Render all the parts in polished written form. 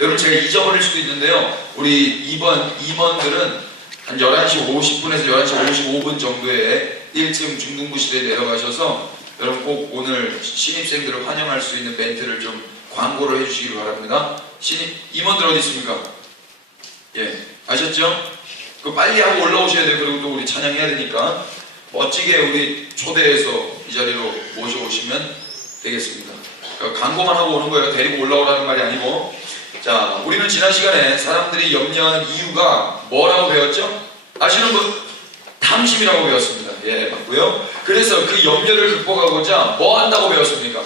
여러분 제가 잊어버릴 수도 있는데요. 우리 임원들은 한 11시 50분에서 11시 55분 정도에 1층 중등부실에 내려가셔서 여러분 꼭 오늘 신입생들을 환영할 수 있는 멘트를 좀 광고를 해주시기 바랍니다. 임원들 어디 있습니까? 예, 아셨죠? 그 빨리 하고 올라오셔야 돼요. 그리고 또 우리 찬양해야 되니까 멋지게 우리 초대해서 이 자리로 모셔오시면 되겠습니다. 그러니까 광고만 하고 오는 거예요. 데리고 올라오라는 말이 아니고. 자, 우리는 지난 시간에 사람들이 염려하는 이유가 뭐라고 배웠죠? 아시는 분? 탐심이라고 배웠습니다. 예, 맞고요. 그래서 그 염려를 극복하고자 뭐 한다고 배웠습니까?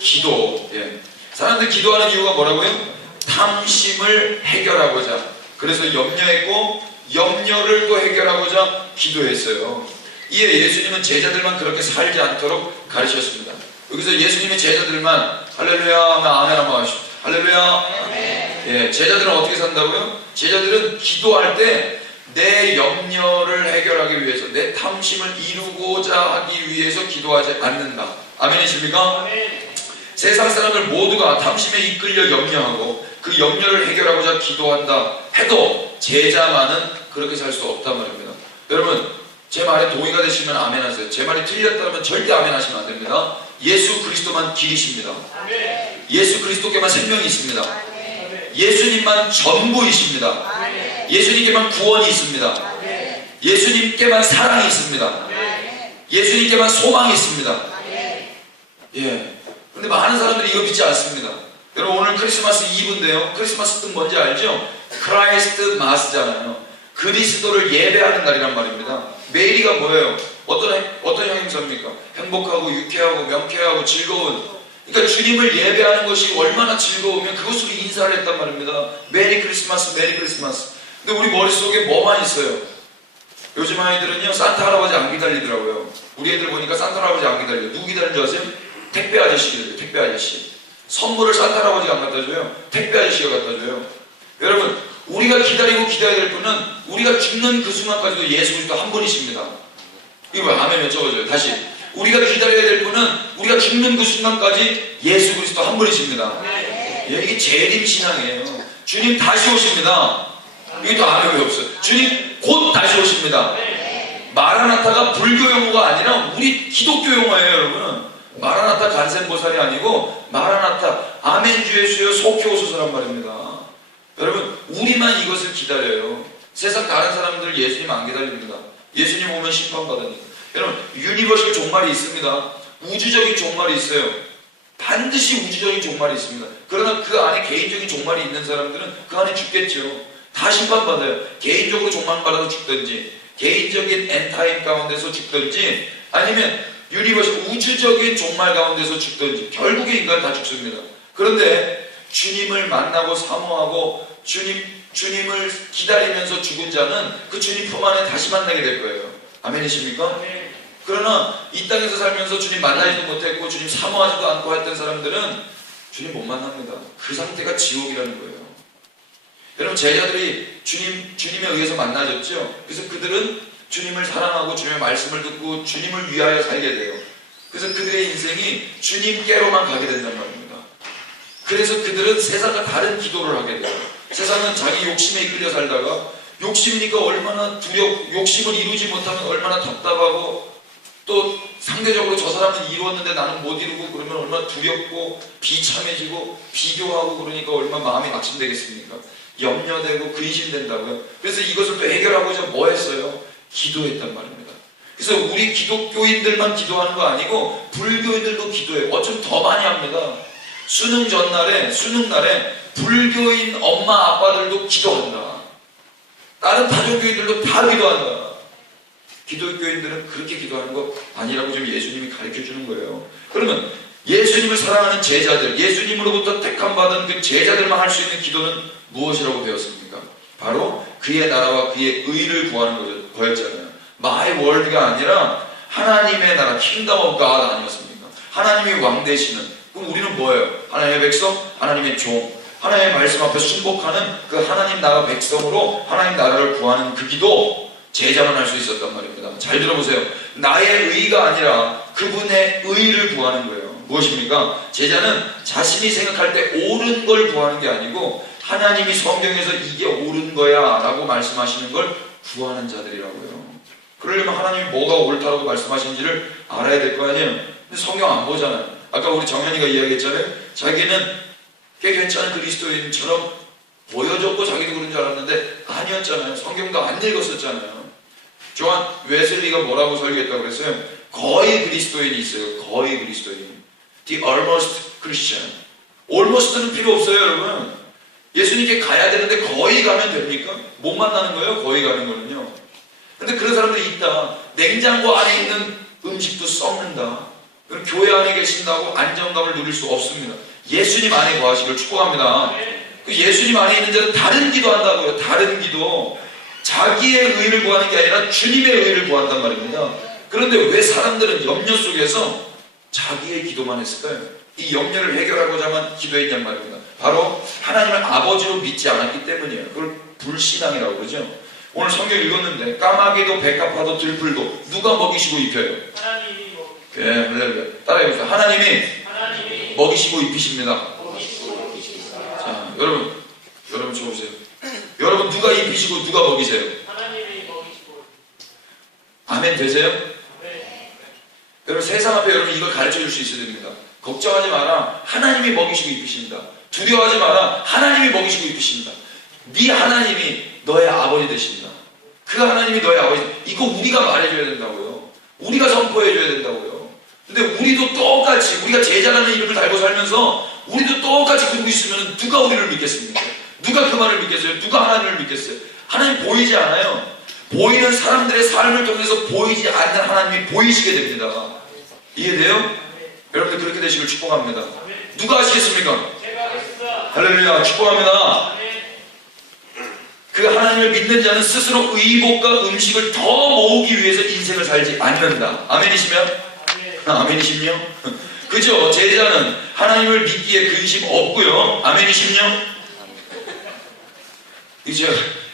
기도. 예. 사람들 기도하는 이유가 뭐라고요? 탐심을 해결하고자. 그래서 염려했고 염려를 또 해결하고자 기도했어요. 이에 예수님은 제자들만 그렇게 살지 않도록 가르쳤습니다. 여기서 예수님의 제자들만 할렐루야 하면 아멘 한번 하십시오. 할렐루야. 예, 제자들은 어떻게 산다고요? 제자들은 기도할 때 내 염려를 해결하기 위해서, 내 탐심을 이루고자 하기 위해서 기도하지 않는다. 아멘이십니까? 세상 사람들 모두가 탐심에 이끌려 염려하고 그 염려를 해결하고자 기도한다 해도 제자만은 그렇게 살 수 없단 말입니다. 여러분, 제 말에 동의가 되시면 아멘 하세요. 제 말이 틀렸다면 절대 아멘 하시면 안 됩니다. 예수 그리스도만 길이십니다. 예수 그리스도께만 생명이 있습니다. 예수님만 전부이십니다. 예수님께만 구원이 있습니다. 예수님께만 사랑이 있습니다. 예수님께만 소망이 있습니다. 예. 근데 많은 사람들이 이거 믿지 않습니다. 여러분, 오늘 크리스마스 이브인데요. 크리스마스 뜻 뭔지 알죠? 크라이스트 마스잖아요. 그리스도를 예배하는 날이란 말입니다. 메리가 뭐예요? 어떤 행사입니까? 행복하고 유쾌하고 명쾌하고 즐거운, 그러니까 주님을 예배하는 것이 얼마나 즐거우면 그것으로 인사를 했단 말입니다. 메리 크리스마스, 메리 크리스마스. 근데 우리 머릿속에 뭐만 있어요? 요즘 아이들은요, 산타 할아버지 안 기다리더라고요. 우리 애들 보니까 산타 할아버지 안 기다려요. 누구 기다리는 줄 아세요? 택배 아저씨 기다려요. 택배 아저씨. 선물을 산타 할아버지가 안 갖다 줘요. 택배 아저씨가 갖다 줘요. 여러분, 우리가 기다리고 기다려야 될 분은 우리가 죽는 그 순간까지도 예수 그리스도 한 분이십니다. 이거 왜 아멘을 적어줘요? 다시. 우리가 기다려야 될 분은 우리가 죽는 그 순간까지 예수 그리스도 한 분이십니다. 예, 이게 재림 신앙이에요. 주님 다시 오십니다. 이게 또 아멘 왜 없어요? 주님 곧 다시 오십니다. 마라나타가 불교 용어가 아니라 우리 기독교 용어예요, 여러분. 마라나타 간센보살이 아니고 마라나타 아멘 주 예수여 속히 오소서란 말입니다. 여러분, 우리만 이것을 기다려요. 세상 다른 사람들 예수님 안 기다립니다. 예수님 오면 심판받으니까. 여러분, 유니버셜 종말이 있습니다. 우주적인 종말이 있어요. 반드시 우주적인 종말이 있습니다. 그러나 그 안에 개인적인 종말이 있는 사람들은 그 안에 죽겠죠. 다 심판받아요. 개인적으로 종말받아서 죽든지, 개인적인 엔타임 가운데서 죽든지, 아니면 유니버셜 우주적인 종말 가운데서 죽든지, 결국에 인간은 다 죽습니다. 그런데 주님을 만나고 사모하고 주님을 기다리면서 죽은 자는 그 주님 품 안에 다시 만나게 될 거예요. 아멘이십니까? 그러나 이 땅에서 살면서 주님 만나지도 못했고 주님 사모하지도 않고 했던 사람들은 주님 못 만납니다. 그 상태가 지옥이라는 거예요. 여러분, 제자들이 주님에 의해서 만나졌죠. 그래서 그들은 주님을 사랑하고 주님의 말씀을 듣고 주님을 위하여 살게 돼요. 그래서 그들의 인생이 주님께로만 가게 된단 말입니다. 그래서 그들은 세상과 다른 기도를 하게 돼요. 세상은 자기 욕심에 이끌려 살다가 욕심이니까 얼마나 욕심을 이루지 못하면 얼마나 답답하고, 또 상대적으로 저 사람은 이루었는데 나는 못 이루고 그러면 얼마나 두렵고 비참해지고 비교하고 그러니까 얼마나 마음이 낙심되겠습니까? 염려되고 근심된다고요. 그래서 이것을 또 해결하고자 뭐 했어요? 기도했단 말입니다. 그래서 우리 기독교인들만 기도하는 거 아니고 불교인들도 기도해요. 어쩜 더 많이 합니다. 수능 날에 불교인 엄마 아빠들도 기도한다. 다른 타종교인들도 다 기도한다. 기독교인들은 그렇게 기도하는 거 아니라고 좀 예수님이 가르쳐주는 거예요. 그러면 예수님을 사랑하는 제자들, 예수님으로부터 택함받은 그 제자들만 할 수 있는 기도는 무엇이라고 배웠습니까? 바로 그의 나라와 그의 의를 구하는 거였잖아요. My world가 아니라 하나님의 나라, Kingdom of God 아니었습니까? 하나님이 왕 되시는. 그럼 우리는 뭐예요? 하나님의 백성, 하나님의 종, 하나님의 말씀 앞에 순복하는 그 하나님 나라 백성으로 하나님 나라를 구하는 그 기도, 제자만 할 수 있었단 말입니다. 잘 들어보세요. 나의 의가 아니라 그분의 의를 구하는 거예요. 무엇입니까? 제자는 자신이 생각할 때 옳은 걸 구하는 게 아니고 하나님이 성경에서 이게 옳은 거야 라고 말씀하시는 걸 구하는 자들이라고요. 그러려면 하나님이 뭐가 옳다라고 말씀하시는지를 알아야 될 거 아니에요. 근데 성경 안 보잖아요. 아까 우리 정현이가 이야기했잖아요. 자기는 꽤 괜찮은 그리스도인처럼 보여줬고 자기도 그런 줄 알았는데 아니었잖아요. 성경도 안 읽었었잖아요. 조한 웨슬리가 뭐라고 설교했다고 그랬어요? 거의 그리스도인이 있어요. 거의 그리스도인. The almost Christian. almost는 필요 없어요, 여러분. 예수님께 가야 되는데 거의 가면 됩니까? 못 만나는 거예요, 거의 가는 거는요. 근데 그런 사람들이 있다. 냉장고 안에 있는 음식도 썩는다. 그럼 교회 안에 계신다고 안정감을 누릴 수 없습니다. 예수님 안에 거하시길 축복합니다. 그 예수님 안에 있는 자는 다른 기도 한다고요. 다른 기도. 자기의 의를 구하는 게 아니라 주님의 의를 구한단 말입니다. 그런데 왜 사람들은 염려 속에서 자기의 기도만 했을까요? 이 염려를 해결하고자만 기도했냔 말입니다. 바로 하나님을 아버지로 믿지 않았기 때문이에요. 그걸 불신앙이라고 그러죠. 오늘 성경 읽었는데 까마귀도 백합화도 들풀도 누가 먹이시고 입혀요? 하나님이 먹이시고. 네, 할렐루야. 따라해보세요. 하나님이 먹이시고 입히십니다. 자, 여러분 쳐보세요. 여러분 누가 입히시고 누가 먹이세요? 하나님이 먹이시고. 아멘 되세요? 네. 여러분 세상 앞에 여러분 이걸 가르쳐 줄 수 있어야 됩니다. 걱정하지 마라. 하나님이 먹이시고 입히신다. 두려워하지 마라. 하나님이 먹이시고 입히신다. 네 하나님이 너의 아버지 되신다. 그 하나님이 너의 아버지. 이거 우리가 말해줘야 된다고요. 우리가 선포해줘야 된다고요. 근데 우리도 똑같이 우리가 제자라는 이름을 달고 살면서 우리도 똑같이 그러고 있으면 누가 우리를 믿겠습니까? 누가 그 말을 믿겠어요? 누가 하나님을 믿겠어요? 하나님 보이지 않아요. 보이는 사람들의 삶을 통해서 보이지 않는 하나님이 보이시게 됩니다. 이해돼요? 여러분들 그렇게 되시길 축복합니다. 누가 하시겠습니까? 제가 하겠습니다. 할렐루야 축복합니다. 그 하나님을 믿는 자는 스스로 의복과 음식을 더 모으기 위해서 인생을 살지 않는다. 아멘이시면? 아멘이시며? 그죠? 제자는 하나님을 믿기에 근심 없고요. 아멘이시며? 이제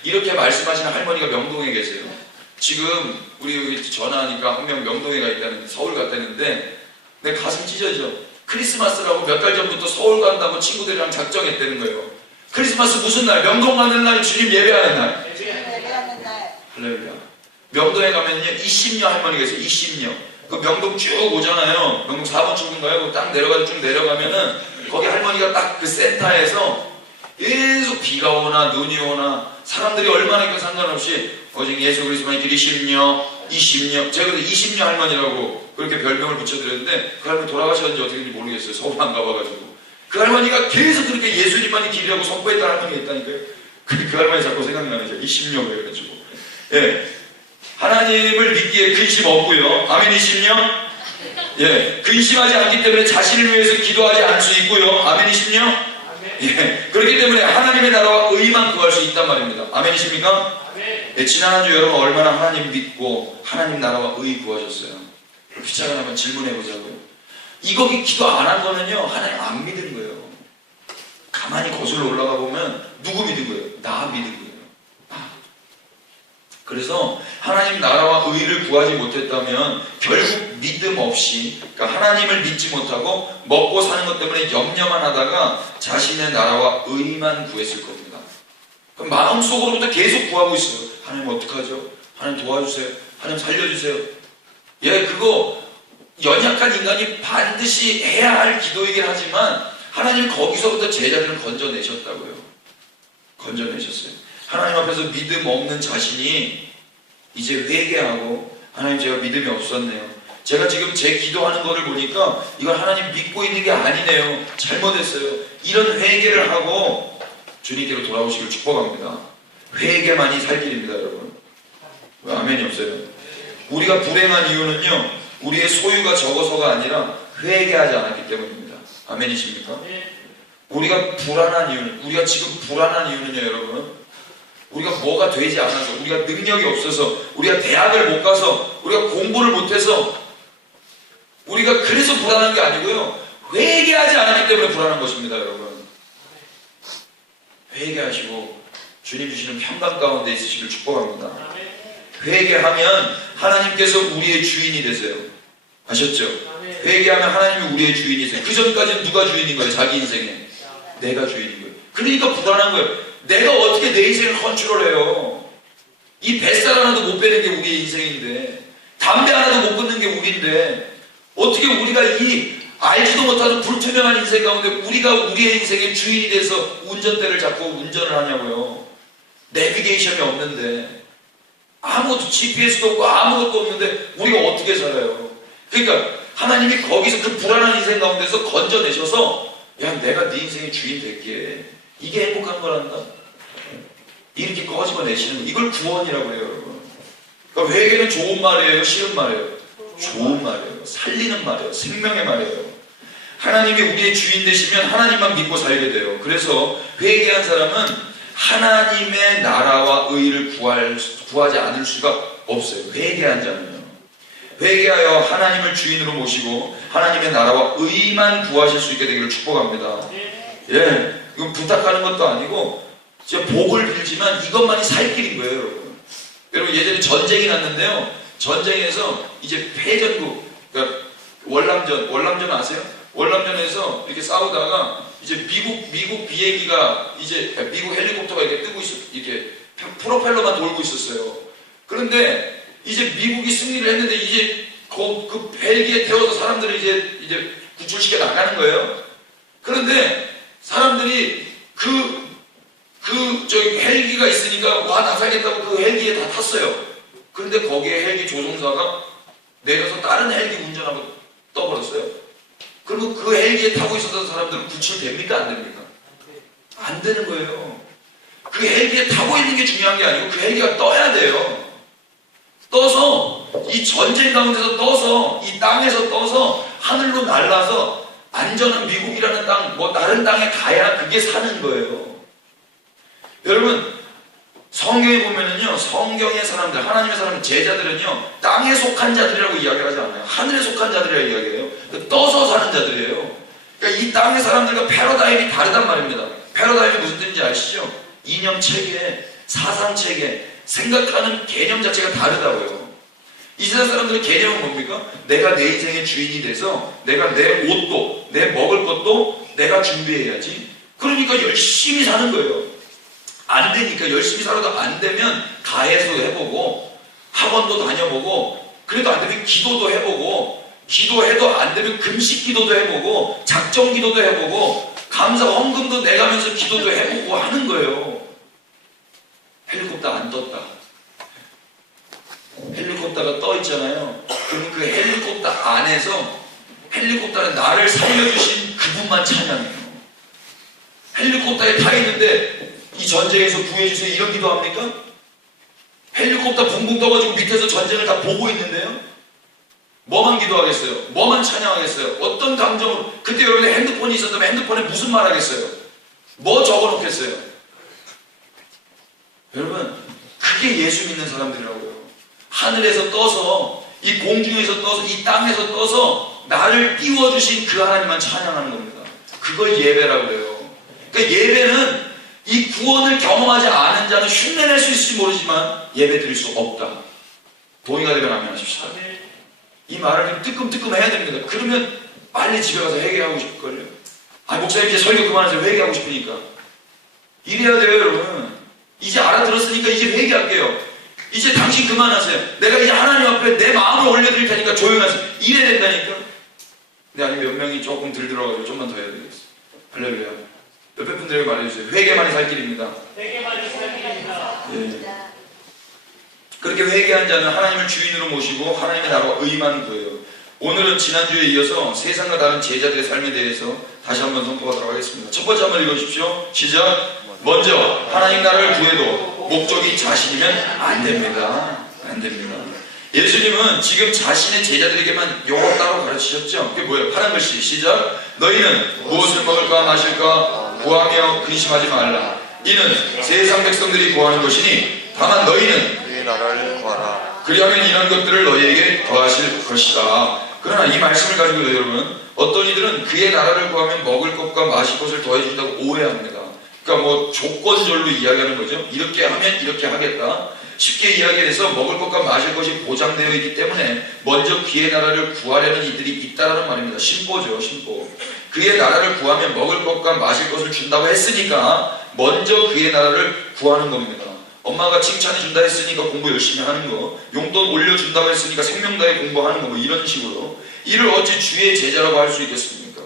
이렇게 말씀하시는 할머니가 명동에 계세요. 지금 우리 여기 전화하니까 한 명 명동에 가 있다는 서울 갔다는데 내 가슴 찢어져. 크리스마스라고 몇 달 전부터 서울 간다고 친구들이랑 작정했다는 거예요. 크리스마스 무슨 날? 명동 가는 날, 주님 예배하는 날. 예배하는 날. 할렐루야. 명동에 가면요, 이심녀 할머니가 있어요. 이심녀. 그 명동 쭉 오잖아요. 명동 4번 출구인가요? 딱 내려가서 쭉 내려가면은 거기 할머니가 딱 그 센터에서 계속 비가 오나 눈이 오나 사람들이 얼마나 있건 상관없이 오직 예수 그리스도만이 길 이심녀, 이심녀. 제가 그래서 이심녀 할머니라고 그렇게 별명을 붙여드렸는데 그 할머니 돌아가셨는지 어떻게 됐는지 모르겠어요. 서울 안 가봐가지고. 그 할머니가 계속 그렇게 예수님만이 길이라고 선포했다는 할머니가 있다니까요. 그 할머니 자꾸 생각나는 이심녀 그래가지고. 예. 하나님을 믿기에 근심 없고요. 아멘 이심녀? 예. 근심하지 않기 때문에 자신을 위해서 기도하지 않을 수 있고요. 아멘 이심녀? 예. 그렇기 때문에 하나님의 나라와 의만 구할 수 있단 말입니다. 아멘이십니까? 예. 지난 한 주 여러분 얼마나 하나님 믿고 하나님 나라와 의 구하셨어요? 피차가 한번 질문해 보자고요. 이거 기도 안 한 거는요, 하나님 안 믿은 거예요. 가만히 거슬러 올라가 보면 누구 믿은 거예요? 나 믿은 거예요. 나. 그래서 하나님 나라와 의를 구하지 못했다면 결국 믿음 없이, 그러니까 하나님을 믿지 못하고 먹고 사는 것 때문에 염려만 하다가 자신의 나라와 의만 구했을 겁니다. 그럼 마음속으로부터 계속 구하고 있어요. 하나님 어떡하죠? 하나님 도와주세요. 하나님 살려주세요. 예, 그거 연약한 인간이 반드시 해야 할 기도이긴 하지만 하나님 거기서부터 제자들을 건져내셨다고요. 건져내셨어요. 하나님 앞에서 믿음 없는 자신이 이제 회개하고 하나님 제가 믿음이 없었네요. 제가 지금 제 기도하는 거를 보니까 이건 하나님 믿고 있는 게 아니네요. 잘못했어요. 이런 회개를 하고 주님께로 돌아오시길 축복합니다. 회개만이 살 길입니다, 여러분. 왜 아멘이 없어요? 우리가 불행한 이유는요, 우리의 소유가 적어서가 아니라 회개하지 않았기 때문입니다. 아멘이십니까? 우리가 불안한 이유는, 우리가 지금 불안한 이유는요, 여러분, 우리가 뭐가 되지 않아서, 우리가 능력이 없어서, 우리가 대학을 못 가서, 우리가 공부를 못해서, 우리가 그래서 불안한 게 아니고요, 회개하지 않았기 때문에 불안한 것입니다, 여러분. 회개하시고 주님 주시는 평강 가운데 있으시길 축복합니다. 회개하면 하나님께서 우리의 주인이 되세요. 아셨죠? 회개하면 하나님이 우리의 주인이세요. 그 전까지는 누가 주인인 거예요? 자기 인생에. 내가 주인인 거예요. 그러니까 불안한 거예요. 내가 어떻게 내 인생을 컨트롤해요? 이 뱃살 하나도 못 빼는 게 우리의 인생인데, 담배 하나도 못 끊는 게 우리인데, 어떻게 우리가 이 알지도 못하는 불투명한 인생 가운데 우리가 우리의 인생의 주인이 돼서 운전대를 잡고 운전을 하냐고요. 내비게이션이 없는데, 아무것도 GPS도 없고 아무것도 없는데 우리가 어떻게 살아요? 그러니까 하나님이 거기서 그 불안한 인생 가운데서 건져내셔서, 야, 내가 네 인생의 주인 될게. 이게 행복한 거란다. 이렇게 꺼집어내시는 거. 이걸 구원이라고 해요, 여러분. 그러니까 회개는 좋은 말이에요, 싫은 말이에요? 좋은 말이에요. 살리는 말이에요. 생명의 말이에요. 하나님이 우리의 주인 되시면 하나님만 믿고 살게 돼요. 그래서 회개한 사람은 하나님의 나라와 의를 구하지 않을 수가 없어요. 회개한 자는요. 회개하여 하나님을 주인으로 모시고 하나님의 나라와 의만 구하실 수 있게 되기를 축복합니다. 예, 이건 부탁하는 것도 아니고 진짜 복을 빌지만 이것만이 살 길인 거예요, 여러분. 여러분, 예전에 전쟁이 났는데요. 전쟁에서 이제 패전국, 그러니까 월남전 아세요? 월남전에서 이렇게 싸우다가 이제 미국 비행기가 이제 미국 헬리콥터가 이렇게 뜨고 이렇게 프로펠러만 돌고 있었어요. 그런데 이제 미국이 승리를 했는데 이제 그 헬기에 태워서 사람들을 이제 구출시켜 나가는 거예요. 그런데 사람들이 저기 헬기가 있으니까 와, 나 살겠다고 그 헬기에 다 탔어요. 그런데 거기에 헬기 조종사가 내려서 다른 헬기 운전하고 떠버렸어요. 그리고 그 헬기에 타고 있었던 사람들은 구출됩니까? 안 됩니까? 안 되는 거예요. 그 헬기에 타고 있는 게 중요한 게 아니고 그 헬기가 떠야 돼요. 떠서 이 전쟁 가운데서 떠서 이 땅에서 떠서 하늘로 날아서 안전한 미국이라는 땅, 뭐 다른 땅에 가야 그게 사는 거예요. 여러분, 성경에 보면은요, 성경의 사람들, 하나님의 사람, 제자들은요, 땅에 속한 자들이라고 이야기를 하지 않아요. 하늘에 속한 자들이라고 이야기해요. 떠서 사는 자들이에요. 그러니까 이 땅의 사람들과 패러다임이 다르단 말입니다. 패러다임이 무슨 뜻인지 아시죠? 이념 체계, 사상 체계, 생각하는 개념 자체가 다르다고요. 이 세상 사람들의 개념은 뭡니까? 내가 내 인생의 주인이 돼서 내가 내 옷도, 내 먹을 것도 내가 준비해야지. 그러니까 열심히 사는 거예요. 안 되니까, 열심히 살아도 안 되면 가해도 해보고 학원도 다녀보고, 그래도 안 되면 기도도 해보고, 기도해도 안 되면 금식 기도도 해보고 작정 기도도 해보고 감사 헌금도 내가면서 기도도 해보고 하는 거예요. 헬리콥터 안 떴다. 헬리콥터가 떠 있잖아요. 그러면 그 헬리콥터 안에서 헬리콥터는 나를 살려주신 그분만 찬양해요. 헬리콥터에 타 있는데 이 전쟁에서 구해주세요 이런 기도합니까? 헬리콥터 붕붕 떠가지고 밑에서 전쟁을 다 보고 있는데요. 뭐만 기도하겠어요? 뭐만 찬양하겠어요? 어떤 감정으로? 그때 여러분이 핸드폰이 있었다면 핸드폰에 무슨 말 하겠어요? 뭐 적어놓겠어요? 여러분, 그게 예수 믿는 사람들이라고요. 하늘에서 떠서, 이 공중에서 떠서, 이 땅에서 떠서 나를 띄워주신 그 하나님만 찬양하는 겁니다. 그걸 예배라고 그래요. 그러니까 예배는 이 구원을 경험하지 않은 자는 흉내낼 수 있을지 모르지만 예배 드릴 수 없다. 동의가 되면 아멘 하십시다. 이 말을 뜨끔뜨끔 해야 됩니다. 그러면 빨리 집에 가서 회개하고 싶을걸요. 아, 목사님 이제 설교 그만하세요. 회개하고 싶으니까. 이래야 돼요, 여러분. 이제 알아들었으니까 이제 회개할게요. 이제 당신 그만하세요. 내가 이제 하나님 앞에 내 마음을 올려드릴 테니까 조용하세요. 이래야 된다니까. 근데 아니 몇 명이 조금 들들어가지고 좀만 더 해야 되겠어. 할렐루야. 몇백 분들에게 말해주세요. 회개만이 살 길입니다. 회개만이 살 길입니다. 예. 그렇게 회개한 자는 하나님을 주인으로 모시고 하나님의 나라와 의만 구해요. 오늘은 지난주에 이어서 세상과 다른 제자들의 삶에 대해서 다시 한번 선포하도록 하겠습니다. 첫 번째 한번 읽어주십시오. 시작. 먼저 하나님 나라를 구해도 목적이 자신이면 안 됩니다. 안 됩니다. 예수님은 지금 자신의 제자들에게만 요거 따로 가르치셨죠. 그게 뭐예요? 파란 글씨. 시작. 너희는 무엇을 먹을까 마실까 구하며 근심하지 말라. 이는 세상 백성들이 구하는 것이니 다만 너희는 그의 나라를 구하라. 그리하면 이런 것들을 너희에게 더하실 것이다. 그러나 이 말씀을 가지고 여러분, 어떤 이들은 그의 나라를 구하면 먹을 것과 마실 것을 더해준다고 오해합니다. 그러니까 뭐 조건절로 이야기하는 거죠. 이렇게 하면 이렇게 하겠다. 쉽게 이야기해서 먹을 것과 마실 것이 보장되어 있기 때문에 먼저 그의 나라를 구하려는 이들이 있다라는 말입니다. 신보죠, 신보. 그의 나라를 구하면 먹을 것과 마실 것을 준다고 했으니까 먼저 그의 나라를 구하는 겁니다. 엄마가 칭찬해 준다 했으니까 공부 열심히 하는 거, 용돈 올려준다고 했으니까 생명 다해 공부하는 거, 뭐 이런 식으로. 이를 어찌 주의 제자라고 할 수 있겠습니까?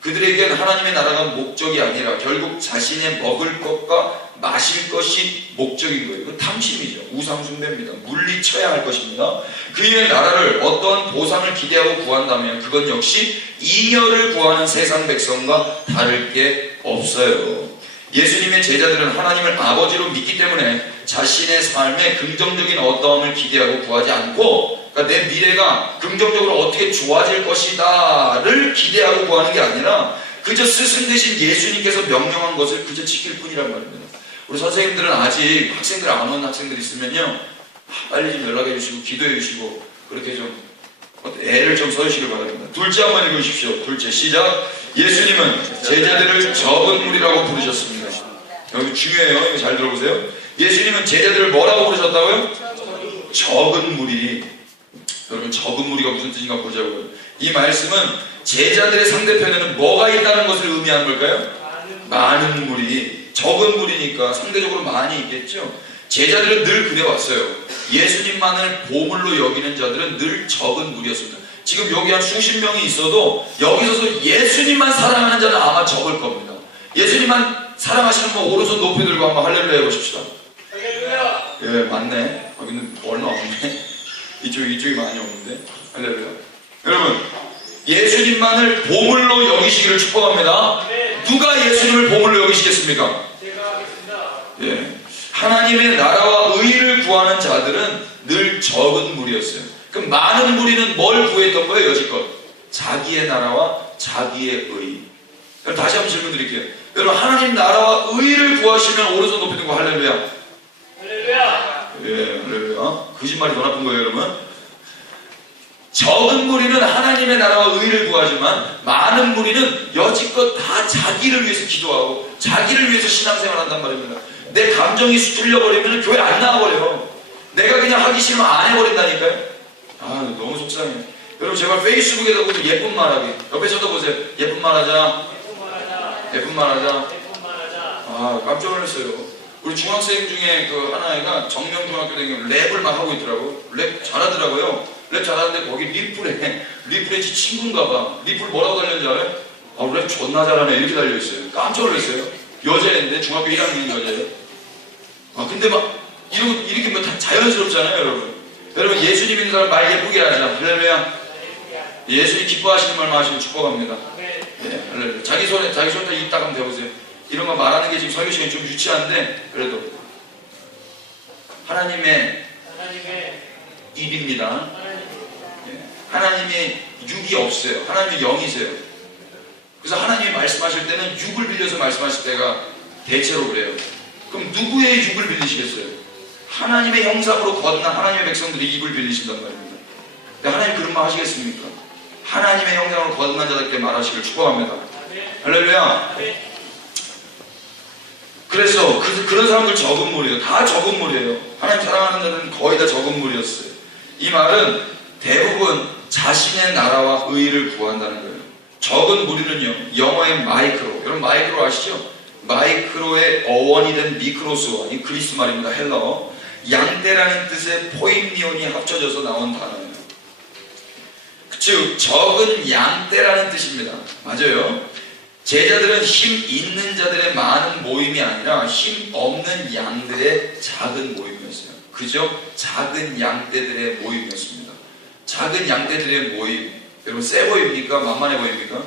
그들에겐 하나님의 나라가 목적이 아니라 결국 자신의 먹을 것과 마실 것이 목적인 거예요. 이건 탐심이죠. 우상숭배입니다. 물리쳐야 할 것입니다. 그의 나라를 어떠한 보상을 기대하고 구한다면 그건 역시 잉여를 구하는 세상 백성과 다를 게 없어요. 예수님의 제자들은 하나님을 아버지로 믿기 때문에 자신의 삶에 긍정적인 어떠함을 기대하고 구하지 않고, 그러니까 내 미래가 긍정적으로 어떻게 좋아질 것이다를 기대하고 구하는 게 아니라 그저 스승 대신 예수님께서 명령한 것을 그저 지킬 뿐이란 말입니다. 우리 선생님들은 아직 학생들 안 온 학생들 있으면요, 빨리 좀 연락해 주시고 기도해 주시고 그렇게 좀 애를 좀 써주시길 바랍니다. 둘째 한번 읽으십시오. 둘째 시작. 예수님은 제자들을 적은 무리라고 부르셨습니다. 여기 중요해요. 이거 잘 들어보세요. 예수님은 제자들을 뭐라고 부르셨다고요? 적은 무리. 여러분, 적은 무리가 무슨 뜻인가 보자고요. 이 말씀은 제자들의 상대편에는 뭐가 있다는 것을 의미하는 걸까요? 많은 무리. 적은 무리니까 상대적으로 많이 있겠죠. 제자들은 늘 그래왔어요. 예수님만을 보물로 여기는 자들은 늘 적은 무리였습니다. 지금 여기 한 수십 명이 있어도 여기서도 예수님만 사랑하는 자는 아마 적을 겁니다. 예수님만 사랑하시는 분 오른손 높이 들고 한번 할렐루야 해보십시다. 할렐루야. 예, 맞네. 여기는 얼마 없네. 이쪽이 많이 없는데. 할렐루야. 여러분, 예수님만을 보물로 여기시기를 축복합니다. 네. 누가 예수님을 보물로 여기시겠습니까? 제가 하겠습니다. 예. 하나님의 나라와 의를 구하는 자들은 늘 적은 무리였어요. 그럼 많은 무리는 뭘 구했던 거예요? 여지껏 자기의 나라와 자기의 의. 그럼 다시 한번 질문 드릴게요. 여러분, 하나님 나라와 의를 구하시면 오른손 높이 들고 할렐루야. 할렐루야. 예, 할렐루야. 거짓말이 더 나쁜 거예요, 여러분. 적은 무리는 하나님의 나라와 의를 구하지만 많은 무리는 여지껏 다 자기를 위해서 기도하고 자기를 위해서 신앙생활 한단 말입니다. 내 감정이 수틀려버리면 교회 안 나와버려요. 내가 그냥 하기 싫으면 안 해버린다니까요. 아, 너무 속상해. 여러분, 제발 페이스북에다 보면 예쁜 말하기. 옆에 쳐다보세요. 예쁜 말하자. 예쁜 말하자. 예쁜 말하자. 예쁜 말하자. 아, 깜짝 놀랐어요. 우리 중학생 중에 그 하나애가 정명중학교 다니면 랩을 막 하고 있더라고. 랩 잘하더라고요. 랩 잘하는데 거기 리플에 지 친구인가 봐. 리플 뭐라고 달렸는지 알아요? 아, 랩 존나 잘하네. 이렇게 달려있어요. 깜짝 놀랐어요. 여자인데 중학교 1학년 여자예요. 아, 근데 막 이렇게 뭐 다 자연스럽잖아요, 여러분. 여러분, 예수님 있는 사람 말 예쁘게 하자. 할렐루야. 예수님 기뻐하시는 말만 하시면 축복합니다. 네. 네, 할렐루야. 자기 손에 입 딱 한번 대보세요. 이런 거 말하는 게 지금 설교 시간이 좀 유치한데 그래도 하나님의 입입니다. 예, 하나님의 육이 없어요. 하나님의 영이세요. 그래서 하나님이 말씀하실 때는 육을 빌려서 말씀하실 때가 대체로 그래요. 그럼 누구의 육을 빌리시겠어요? 하나님의 형상으로 거듭난 하나님의 백성들이 입을 빌리신단 말입니다. 근데 하나님 그런 말 하시겠습니까? 하나님의 형상으로 거듭난 자들께 말하시길 축복합니다. 할렐루야. 그래서 그런 사람들 적은 무리예요. 다 적은 무리예요. 하나님 사랑하는 자들은 거의 다 적은 무리였어요. 이 말은 대부분 자신의 나라와 의를 구한다는 거예요. 적은 무리는요, 영어의 마이크로. 여러분, 마이크로 아시죠? 마이크로의 어원이 된 미크로스와 이 그리스 말입니다. 헬라어. 양떼라는 뜻의 포임니온이 합쳐져서 나온 단어예요. 즉, 적은 양떼라는 뜻입니다. 맞아요. 제자들은 힘 있는 자들의 많은 모임이 아니라 힘 없는 양들의 작은 모임이었어요. 그저 작은 양떼들의 모임이었습니다. 작은 양떼들의 모임. 여러분, 세 보입니까? 만만해 보입니까?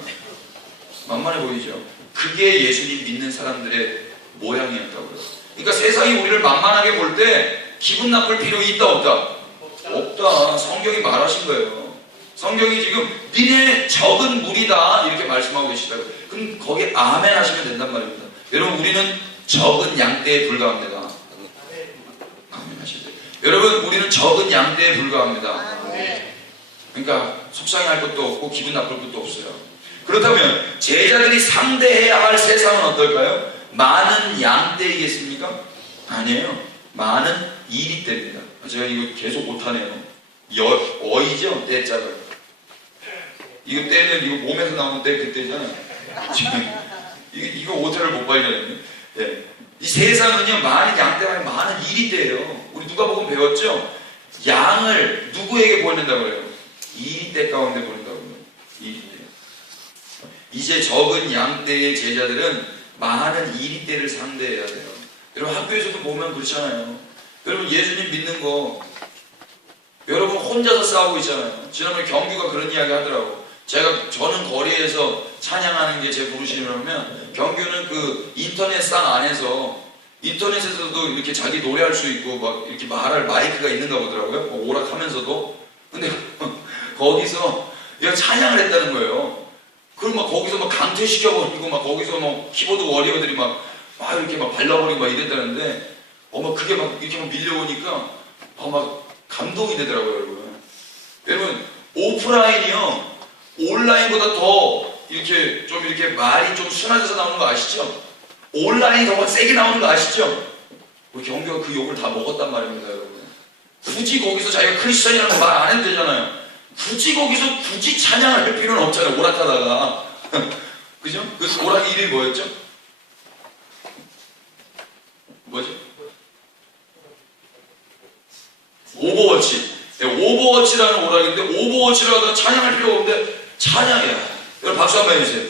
만만해 보이죠? 그게 예수님 믿는 사람들의 모양이었다고요. 그러니까 세상이 우리를 만만하게 볼 때 기분 나쁠 필요 있다 없다? 없다. 성경이 말하신 거예요. 성경이 지금 니네 적은 무리다 이렇게 말씀하고 계시다고요. 그럼 거기에 아멘 하시면 된단 말입니다. 여러분, 우리는 적은 양떼에 불과합니다. 아멘 하셔야 돼요. 여러분, 우리는 적은 양떼에 불과합니다. 그러니까 속상해할 것도 없고 기분 나쁠 것도 없어요. 그렇다면 제자들이 상대해야 할 세상은 어떨까요? 많은 양떼이겠습니까? 아니에요. 많은 일이 때입니다. 제가 이거 계속 못하네요. 어이죠? 때자가. 이거 때는 이거 몸에서 나오는 때 그때잖아요. 이거 오타를 못 발견했네. 예. 이 세상은요, 많은 양떼와 많은 일이 때예요. 우리 누가 보고 배웠죠? 양을 누구에게 보낸다고 그래요? 일이 때 가운데 보낸다고 그래요. 일이 때. 이제 적은 양떼의 제자들은 많은 일이 때를 상대해야 돼요. 여러분 학교에서도 보면 그렇잖아요. 여러분 예수님 믿는 거 여러분 혼자서 싸우고 있잖아요. 지난번에 경규가 그런 이야기 하더라고. 저는 거리에서 찬양하는 게 제 부르심이라면 경규는 그 인터넷상 안에서 인터넷에서도 이렇게 자기 노래할 수 있고 막 이렇게 말할 마이크가 있는가 보더라고요. 뭐 오락하면서도. 근데 거기서 얘가 찬양을 했다는 거예요. 그럼 막 거기서 막 강퇴시켜버리고 막 거기서 막 키보드 워리어들이 막 이렇게 막 발라버리고 막 이랬다는데 막 그게 막 이렇게 막 밀려오니까 막 감동이 되더라고요, 여러분. 여러분 오프라인이요 온라인보다 더 이렇게 좀 이렇게 말이 좀 순화돼서 나오는 거 아시죠? 온라인이 더 세게 나오는 거 아시죠? 우리 경규가 그 욕을 다 먹었단 말입니다, 여러분. 굳이 거기서 자기가 크리스천이라는 말 안 해도 되잖아요. 굳이 찬양을 할 필요는 없잖아요, 오락하다가. 그죠? 그 오락 이름이 뭐였죠? 뭐죠? 오버워치. 네, 오버워치라는 오락인데 오버워치를 하다가 찬양할 필요가 없는데 찬양이야. 여러분 박수 한번 해주세요.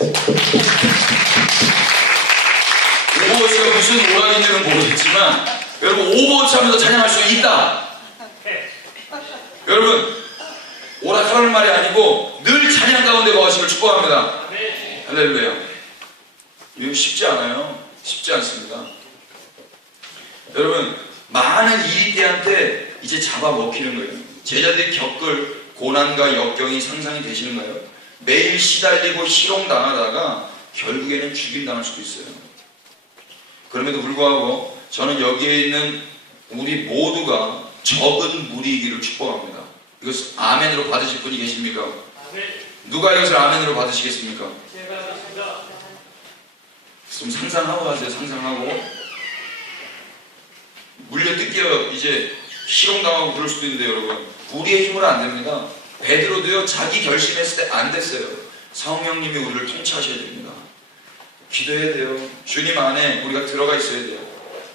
오버워치가 무슨 오락인지는 모르겠지만 여러분 오버워치 하면서 찬양할 수 있다. 여러분 오락하라는 말이 아니고 늘 찬양 가운데 거하심을 축복합니다. 할렐루야. 이거 쉽지 않아요. 쉽지 않습니다. 여러분 많은 이리떼한테 이제 잡아먹히는 거예요. 제자들이 겪을 고난과 역경이 상상이 되시는가요? 매일 시달리고 희롱당하다가 결국에는 죽임당할 수도 있어요. 그럼에도 불구하고 저는 여기에 있는 우리 모두가 적은 무리이기를 축복합니다. 이것을 아멘으로 받으실 분이 계십니까? 아멘. 누가 이것을 아멘으로 받으시겠습니까? 제가 하겠습니다. 좀 상상하고 하세요. 상상하고 물려뜯겨 이제 희롱당하고 그럴 수도 있는데 여러분 우리의 힘으로 안 됩니다. 베드로도요 자기 결심했을 때 안 됐어요. 성령님이 우리를 통치하셔야 됩니다. 기도해야 돼요. 주님 안에 우리가 들어가 있어야 돼요.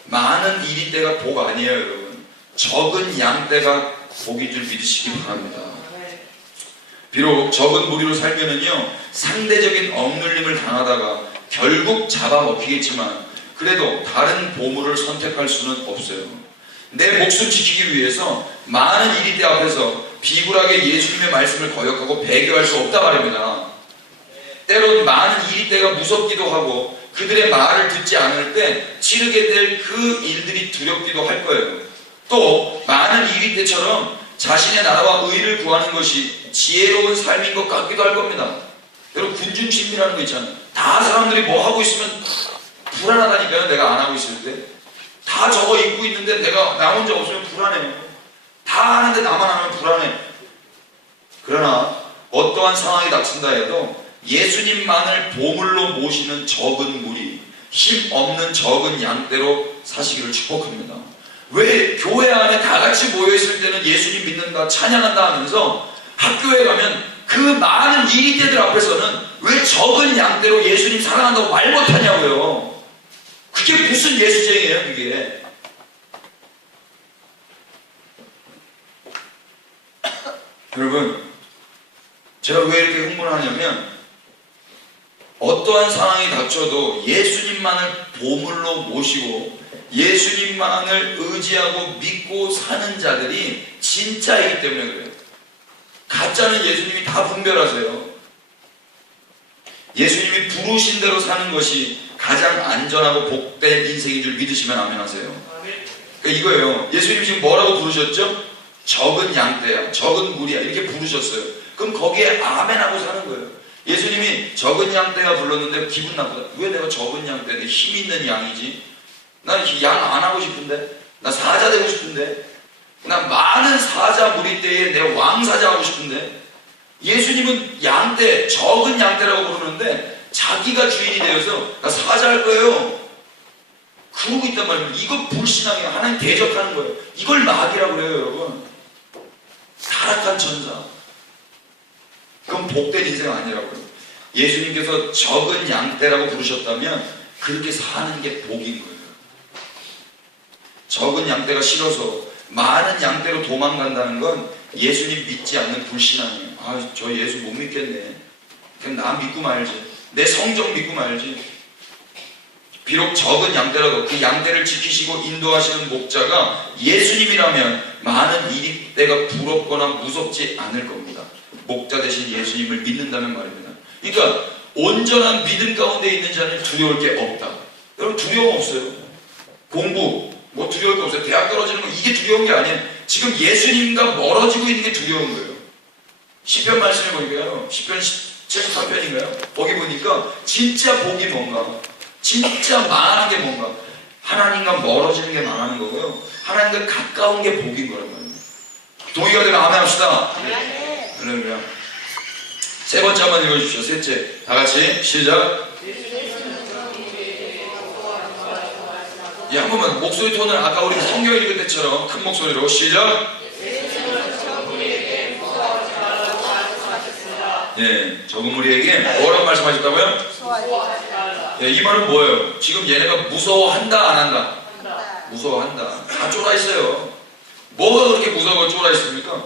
많은 이리떼가 복 아니에요, 여러분. 적은 양떼가 복인 줄 믿으시기 바랍니다. 비록 적은 무리로 살면은요 상대적인 억눌림을 당하다가 결국 잡아먹히겠지만 그래도 다른 보물을 선택할 수는 없어요. 내 목숨 지키기 위해서 많은 이리떼 앞에서 비굴하게 예수님의 말씀을 거역하고 배교할 수 없다 말입니다. 때론 많은 이리떼가 무섭기도 하고 그들의 말을 듣지 않을 때 치르게 될 그 일들이 두렵기도 할 거예요. 또 많은 이리떼처럼 자신의 나라와 의를 구하는 것이 지혜로운 삶인 것 같기도 할 겁니다. 여러분 군중심리라는 거 있잖아요. 다 사람들이 뭐 하고 있으면 불안하다니까요. 내가 안 하고 있을 때. 다 저거 입고 있는데 나 혼자 없으면 불안해요. 다 하는데 나만 하면 불안해. 그러나 어떠한 상황이 닥친다 해도 예수님만을 보물로 모시는 적은 무리, 힘없는 적은 양떼로 사시기를 축복합니다. 왜 교회 안에 다 같이 모여있을 때는 예수님 믿는다, 찬양한다 하면서 학교에 가면 그 많은 이리떼들 앞에서는 왜 적은 양떼로 예수님 사랑한다고 말 못하냐고요. 그게 무슨 예수쟁이에요, 그게. 여러분, 제가 왜 이렇게 흥분을 하냐면 어떠한 상황이 닥쳐도 예수님만을 보물로 모시고 예수님만을 의지하고 믿고 사는 자들이 진짜이기 때문에 그래요. 가짜는 예수님이 다 분별하세요. 예수님이 부르신 대로 사는 것이 가장 안전하고 복된 인생인 줄 믿으시면 아멘 하세요. 그러니까 이거예요. 예수님이 지금 뭐라고 부르셨죠? 적은 양떼야, 적은 무리야 이렇게 부르셨어요. 그럼 거기에 아멘 하고 사는 거예요. 예수님이 적은 양떼가 불렀는데 기분 나쁘다. 왜 내가 적은 양떼인데 힘 있는 양이지? 난 양 안 하고 싶은데? 나 사자 되고 싶은데? 나 많은 사자 무리 때에 내가 왕사자 하고 싶은데? 예수님은 양떼, 적은 양떼라고 부르는데 자기가 주인이 되어서 나 사자 할 거예요. 그러고 있단 말입니다. 이거 불신앙이에요. 하나님 대적하는 거예요. 이걸 마귀라고 그래요, 여러분. 타락한 천사. 그건 복된 인생 아니라고요. 예수님께서 적은 양떼라고 부르셨다면 그렇게 사는 게 복인 거예요. 적은 양떼가 싫어서 많은 양떼로 도망간다는 건 예수님 믿지 않는 불신앙이에요. 아, 저 예수 못 믿겠네. 그냥 나 믿고 말지. 내 성경 믿고 말지. 비록 적은 양떼라도 그 양떼를 지키시고 인도하시는 목자가 예수님이라면 많은 이리떼가 부럽거나 무섭지 않을 겁니다. 목자 대신 예수님을 믿는다는 말입니다. 그러니까 온전한 믿음 가운데 있는 자는 두려울 게 없다. 여러분 두려움 없어요. 공부 뭐 두려울 게 없어요. 대학 떨어지는 거 이게 두려운 게 아니에요. 지금 예수님과 멀어지고 있는 게 두려운 거예요. 시편 말씀을 보니까요. 시편 73편인가요? 거기 보니까 진짜 복이 뭔가, 진짜 망하는 게 뭔가, 하나님과 멀어지는 게 망하는 거고요. 하나님과 가까운 게 복인 거란 말이에요. 동의가 되면 아멘 합시다. 할렐루야. 세 번째 한번 읽어주십시오. 셋째. 다 같이 시작. 예, 한 번만 목소리 톤을 아까 우리 성경 읽을 때처럼 큰 목소리로 시작. 예, 적은 무리에게 뭐라고 말씀하셨다고요? 예, 이 말은 뭐예요? 지금 얘네가 무서워한다 안 한다? 무서워한다. 다 쫄아 있어요. 뭐가 그렇게 무서워 쫄아 있습니까?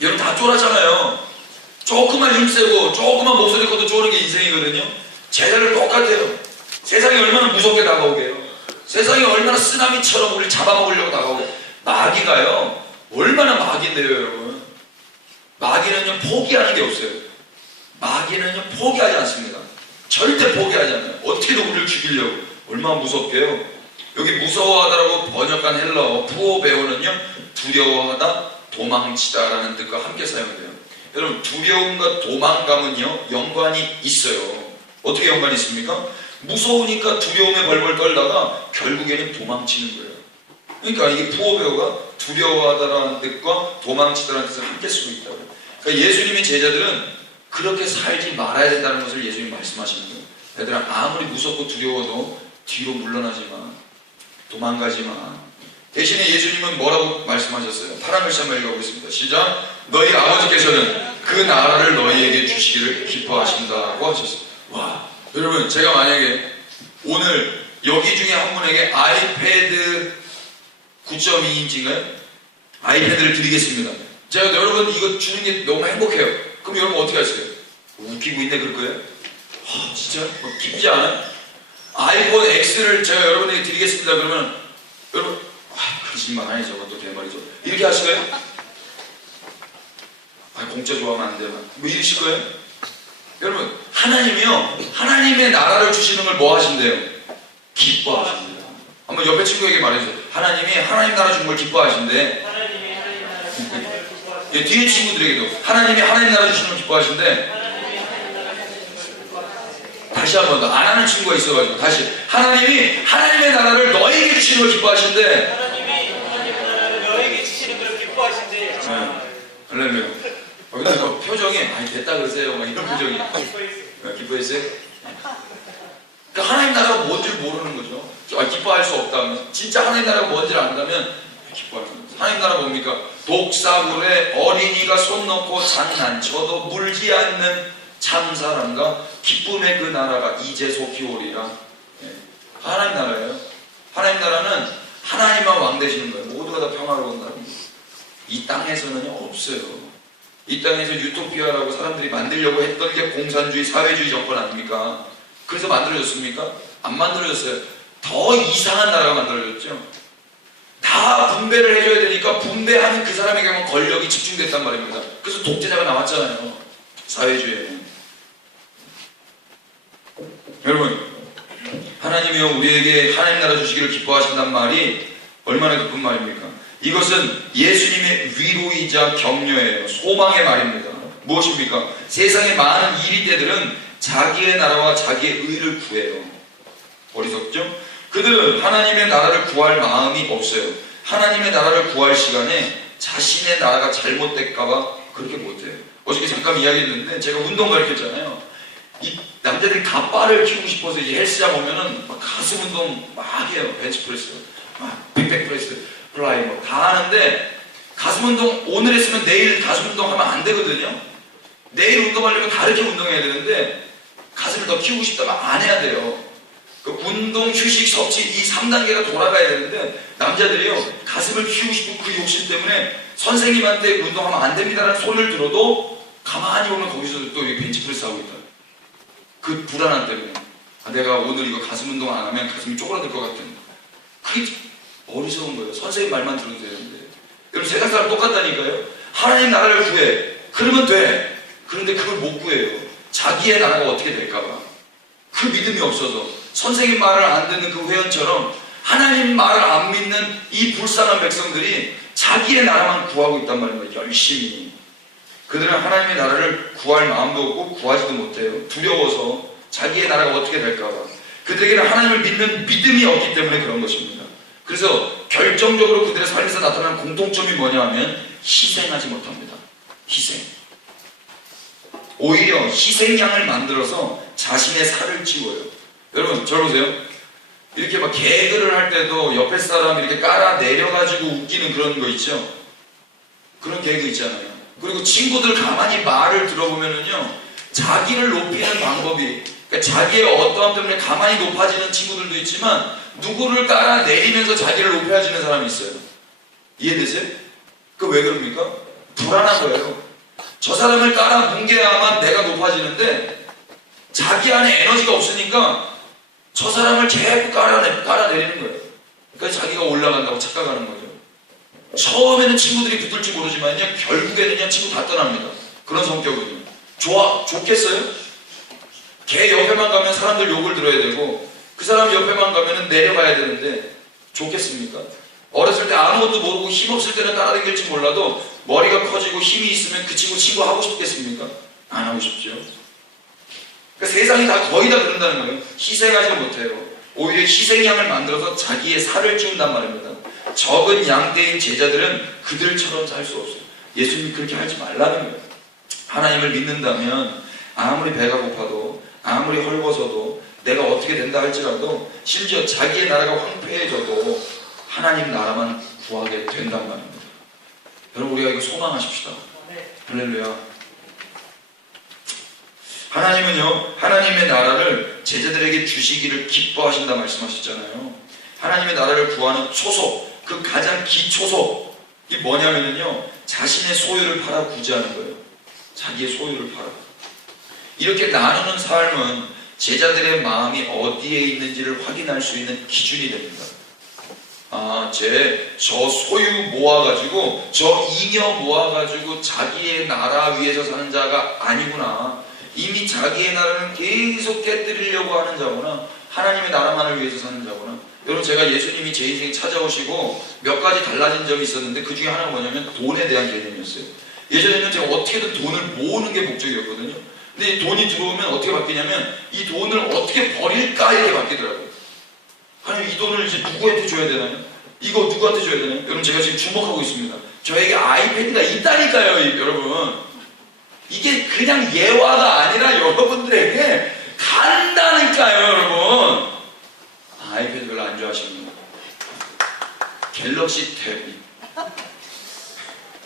여러분 다 쫄았잖아요. 조금만 힘세고 조금만 목소리 커도 쫄은 게 인생이거든요. 제자들 똑같아요. 세상이 얼마나 무섭게 다가오게요. 세상이 얼마나 쓰나미처럼 우리를 잡아먹으려고 다가오게. 마귀가요 얼마나 마귀인데요, 여러분. 마귀는요 포기하는 게 없어요. 마귀는요 포기하지 않습니다. 절대 포기하지 않아요. 어떻게든 우리를 죽이려고. 얼마나 무섭게요. 여기 무서워하다라고 번역한 헬라어 푸오베오는요 두려워하다, 도망치다라는 뜻과 함께 사용돼요. 여러분 두려움과 도망감은요 연관이 있어요. 어떻게 연관이 있습니까? 무서우니까 두려움에 벌벌 떨다가 결국에는 도망치는 거예요. 그러니까 이게 푸오베오가 두려워하다라는 뜻과 도망치다라는 뜻을 함께 쓰고 있다고 해요. 그러니까 예수님의 제자들은 그렇게 살지 말아야 된다는 것을 예수님이 말씀하시는 거예요. 얘들아 아무리 무섭고 두려워도 뒤로 물러나지 마. 도망가지 마. 대신에 예수님은 뭐라고 말씀하셨어요? 파란 글씨 한번 읽어보겠습니다. 시작. 너희 아버지께서는 그 나라를 너희에게 주시기를 기뻐하신다고 하셨어요. 와, 여러분 제가 만약에 오늘 여기 중에 한 분에게 아이패드 9.2인치인가요? 아이패드를 드리겠습니다. 제가 여러분 이거 주는 게 너무 행복해요. 그럼 여러분 어떻게 하세요? 웃기고 있네 그럴 거예요? 진짜? 뭐 기쁘지 않아요? 아이폰 X를 제가 여러분에게 드리겠습니다. 그러면 여러분 거짓말 아니죠. 또 대말이죠. 이렇게 하실 거예요? 공짜 좋아하면 안 되나? 뭐 이러실 거예요? 여러분 하나님이요 하나님의 나라를 주시는 걸 뭐 하신대요? 기뻐하십니다. 한번 옆에 친구에게 말해주세요. 하나님이 하나님 나라 주는 걸 기뻐하신대. 예, 뒤에 친구들에게도 하나님이 하나님 나라 주시는 걸 기뻐하신대. 다시 한 번 더. 안 하는 친구가 있어가지고 다시 하나님이 하나님의 나라를 너에게 주시는 걸 기뻐하신대. 하나님의 나라를 너에게 주시는 걸 기뻐하신대. 할렐루야. 근데 뭐 표정이 아니 됐다 그러세요. 막 이런 표정이. 기뻐했어요? 그러니까 하나님 나라가 뭔지를 모르는 거죠. 기뻐할 수 없다면 진짜 하나님 나라가 뭔지를 안다면 기뻐하는 거죠. 하나님 나라 뭡니까? 독사물에 어린이가 손 넣고 장난쳐도 물지 않는 참사람과 기쁨의 그 나라가 이제 속히 오리라. 하나님 나라예요. 하나님 나라는 하나님만 왕 되시는 거예요. 모두가 다 평화로운 나라입니다. 이 땅에서는요 없어요. 이 땅에서 유토피아라고 사람들이 만들려고 했던 게 공산주의, 사회주의 정권 아닙니까? 그래서 만들어졌습니까? 안 만들어졌어요. 더 이상한 나라가 만들어졌죠. 다 분배를 해줘야 되니까 분배하는 그 사람에게만 권력이 집중됐단 말입니다. 그래서 독재자가 나왔잖아요. 사회주의에. 여러분 하나님이요 우리에게 하나님 나라 주시기를 기뻐하신단 말이 얼마나 기쁜 말입니까? 이것은 예수님의 위로이자 격려예요. 소망의 말입니다. 무엇입니까? 세상의 많은 이리떼들은 자기의 나라와 자기의 의를 구해요. 어리석죠? 그들은 하나님의 나라를 구할 마음이 없어요. 하나님의 나라를 구할 시간에 자신의 나라가 잘못될까봐 그렇게 못해요. 어저께 잠깐 이야기했는데 제가 운동 가르쳤잖아요. 이 남자들이 다 바를 키우고 싶어서 이제 헬스장 오면은 막 가슴 운동 막 해요. 벤치프레스, 막 빅백프레스, 플라이 뭐 다 하는데 가슴 운동 오늘 했으면 내일 가슴 운동하면 안 되거든요. 내일 운동하려면 다르게 운동해야 되는데 가슴을 더 키우고 싶다면 안 해야 돼요. 그 운동, 휴식, 섭취 이 3단계가 돌아가야 되는데 남자들이요 가슴을 키우고 싶은 그 욕심 때문에 선생님한테 운동하면 안 됩니다라는 소리를 들어도 가만히 보면 거기서 또 벤치프레스 하고 있다. 그 불안함 때문에 내가 오늘 이거 가슴 운동 안 하면 가슴이 쪼그라들 것 같은 그게 어리석은 거예요. 선생님 말만 들어도 되는데 여러분 세상 사람 똑같다니까요. 하나님 나라를 구해 그러면 돼. 그런데 그걸 못 구해요. 자기의 나라가 어떻게 될까봐 그 믿음이 없어서 선생님 말을 안 듣는 그 회원처럼 하나님 말을 안 믿는 이 불쌍한 백성들이 자기의 나라만 구하고 있단 말입니다. 열심히 그들은 하나님의 나라를 구할 마음도 없고 구하지도 못해요. 두려워서 자기의 나라가 어떻게 될까봐 그들에게는 하나님을 믿는 믿음이 없기 때문에 그런 것입니다. 그래서 결정적으로 그들의 삶에서 나타나는 공통점이 뭐냐 하면 희생하지 못합니다. 희생. 오히려 희생양을 만들어서 자신의 살을 찌워요. 여러분 저 보세요. 이렇게 막 개그를 할 때도 옆에 사람 이렇게 깔아 내려가지고 웃기는 그런 거 있죠. 그런 개그 있잖아요. 그리고 친구들 가만히 말을 들어보면은요 자기를 높이는 방법이 그러니까 자기의 어떠함 때문에 가만히 높아지는 친구들도 있지만 누구를 깔아 내리면서 자기를 높여지는 사람이 있어요. 이해되세요? 그 왜 그럽니까? 불안한 거예요. 저 사람을 깔아 뭉개야만 내가 높아지는데 자기 안에 에너지가 없으니까 저 사람을 자꾸 깔아내리는 거예요. 그러니까 자기가 올라간다고 착각하는 거죠. 처음에는 친구들이 붙을지 모르지만요 결국에는요 친구 다 떠납니다. 그런 성격은요. 좋겠어요? 걔 옆에만 가면 사람들 욕을 들어야 되고 그 사람 옆에만 가면 내려가야 되는데 좋겠습니까? 어렸을 때 아무것도 모르고 힘없을 때는 따라다닐지 몰라도 머리가 커지고 힘이 있으면 그 친구 하고 싶겠습니까? 안 하고 싶죠. 그러니까 세상이 다 거의 다 그런다는 거예요. 희생하지 못해요. 오히려 희생양을 만들어서 자기의 살을 찌운단 말입니다. 적은 양떼인 제자들은 그들처럼 살 수 없어요. 예수님이 그렇게 하지 말라는 거예요. 하나님을 믿는다면 아무리 배가 고파도 아무리 헐벗어도 내가 어떻게 된다 할지라도 심지어 자기의 나라가 황폐해져도 하나님 나라만 구하게 된단 말입니다. 여러분 우리가 이거 소망하십시다. 할렐루야. 하나님은요 하나님의 나라를 제자들에게 주시기를 기뻐하신다 말씀하셨잖아요. 하나님의 나라를 구하는 초소 그 가장 기초소이 뭐냐면요 자신의 소유를 팔아 구제하는 거예요. 자기의 소유를 팔아. 이렇게 나누는 삶은 제자들의 마음이 어디에 있는지를 확인할 수 있는 기준이 됩니다. 저 소유 모아가지고 저 잉여 모아가지고 자기의 나라 위에서 사는 자가 아니구나. 이미 자기의 나라는 계속 깨뜨리려고 하는 자구나. 하나님의 나라만을 위해서 사는 자구나. 여러분 제가 예수님이 제 인생에 찾아오시고 몇 가지 달라진 점이 있었는데 그 중에 하나가 뭐냐면 돈에 대한 개념이었어요. 예전에는 제가 어떻게든 돈을 모으는 게 목적이었거든요. 근데 이 돈이 들어오면 어떻게 바뀌냐면 이 돈을 어떻게 버릴까 이렇게 바뀌더라고요. 아니 이 돈을 이제 누구한테 줘야 되나요? 이거 누구한테 줘야 되나요? 여러분 제가 지금 주목하고 있습니다. 저에게 아이패드가 있다니까요 여러분. 이게 그냥 예화가 아니라 여러분들에게 간다니까요 여러분. 아이패드 별로 안 좋아하시는구나. 갤럭시 탭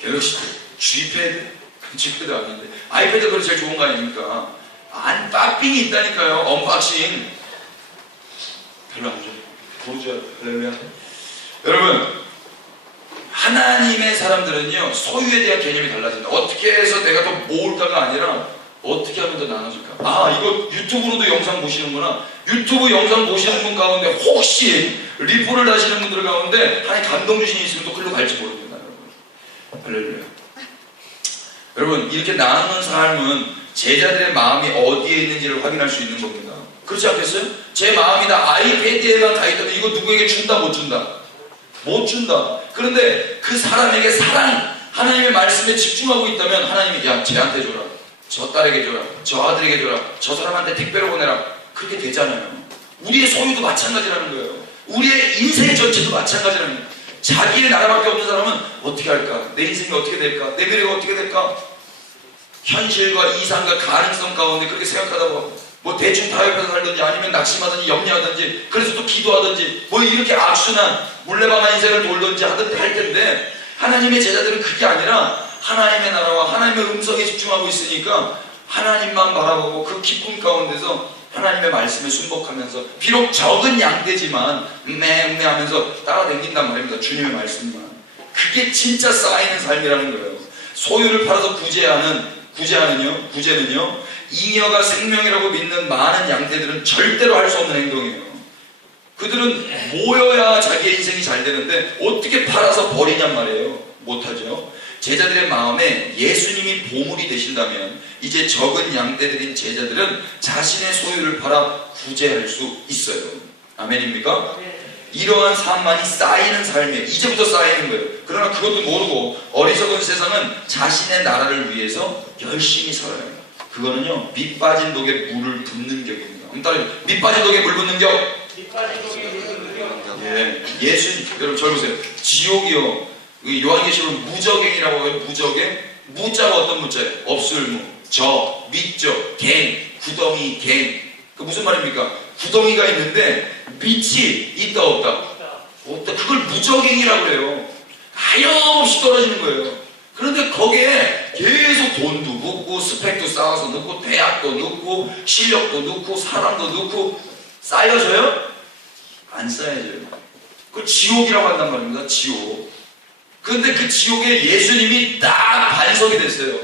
갤럭시 탭 G패드? G패드 아닌데 아이패드가 그래 제일 좋은 거 아닙니까? 언박싱이 있다니까요. 언박싱 별로 안 좋아요. 보여줘요. 할렐루야. 여러분 하나님의 사람들은요 소유에 대한 개념이 달라진다. 어떻게 해서 내가 더 모을까가 아니라 어떻게 하면 더 나눠줄까. 이거 유튜브로도 영상 보시는구나. 유튜브 영상 보시는 분 가운데 혹시 리포를 하시는 분들 가운데 하나님 감동 주신이 있으면 또 글로 갈지 모릅니다. 여러분 할렐루야. 여러분 이렇게 나누는 삶은 제자들의 마음이 어디에 있는지를 확인할 수 있는 겁니다. 그렇지 않겠어요? 제 마음이 다 아이패드에만 다 있다면 이거 누구에게 준다 못 준다? 못 준다. 그런데 그 사람에게 사랑 하나님의 말씀에 집중하고 있다면 하나님이 야 쟤한테 줘라, 저 딸에게 줘라, 저 아들에게 줘라, 저 사람한테 택배로 보내라. 그렇게 되잖아요. 우리의 소유도 마찬가지라는 거예요. 우리의 인생 전체도 마찬가지라는 거예요. 자기의 나라밖에 없는 사람은 어떻게 할까? 내 인생이 어떻게 될까? 내 미래가 어떻게 될까? 현실과 이상과 가능성 가운데 그렇게 생각하다 보면 뭐 대충 타협해서 살든지 아니면 낙심하든지 염려하든지 그래서 또 기도하든지 뭐 이렇게 악순환 물레방아 인생을 돌든지 하든지 할 텐데 하나님의 제자들은 그게 아니라 하나님의 나라와 하나님의 음성에 집중하고 있으니까 하나님만 바라보고 그 기쁨 가운데서 하나님의 말씀에 순복하면서 비록 적은 양떼지만 하면서 따라다닌단 말입니다. 주님의 말씀만. 그게 진짜 쌓이는 삶이라는 거예요. 소유를 팔아서 구제는요 잉여가 생명이라고 믿는 많은 양떼들은 절대로 할 수 없는 행동이에요. 그들은 모여야 자기의 인생이 잘 되는데 어떻게 팔아서 버리냔 말이에요. 못하죠. 제자들의 마음에 예수님이 보물이 되신다면 이제 적은 양떼들인 제자들은 자신의 소유를 팔아 구제할 수 있어요. 아멘입니까? 이러한 삶만이 쌓이는 삶이에요. 이제부터 쌓이는 거예요. 그러나 그것도 모르고 어리석은 세상은 자신의 나라를 위해서 열심히 살아요. 그거는요 밑 빠진 독에 물을 붓는 격입니다. 밑 빠진 독에 물 붓는 격. 예, 예수 여러분 절 보세요. 지옥이요 요한계시록 무저갱이라고 해요. 무저갱. 무자가 어떤 무자예요? 없을무, 저, 밑저, 갱, 구덩이, 갱. 그 무슨 말입니까? 구덩이가 있는데 밑이 있다 없다? 없다. 그걸 무저갱이라고 해요. 하염없이 떨어지는 거예요. 그런데 거기에 계속 돈도 묻고 스펙도 쌓아서 넣고 대학도 넣고 실력도 넣고 사람도 넣고 쌓여져요? 안 쌓여져요. 그걸 지옥이라고 한단 말입니다. 지옥. 그런데 그 지옥에 예수님이 딱 반석이 됐어요.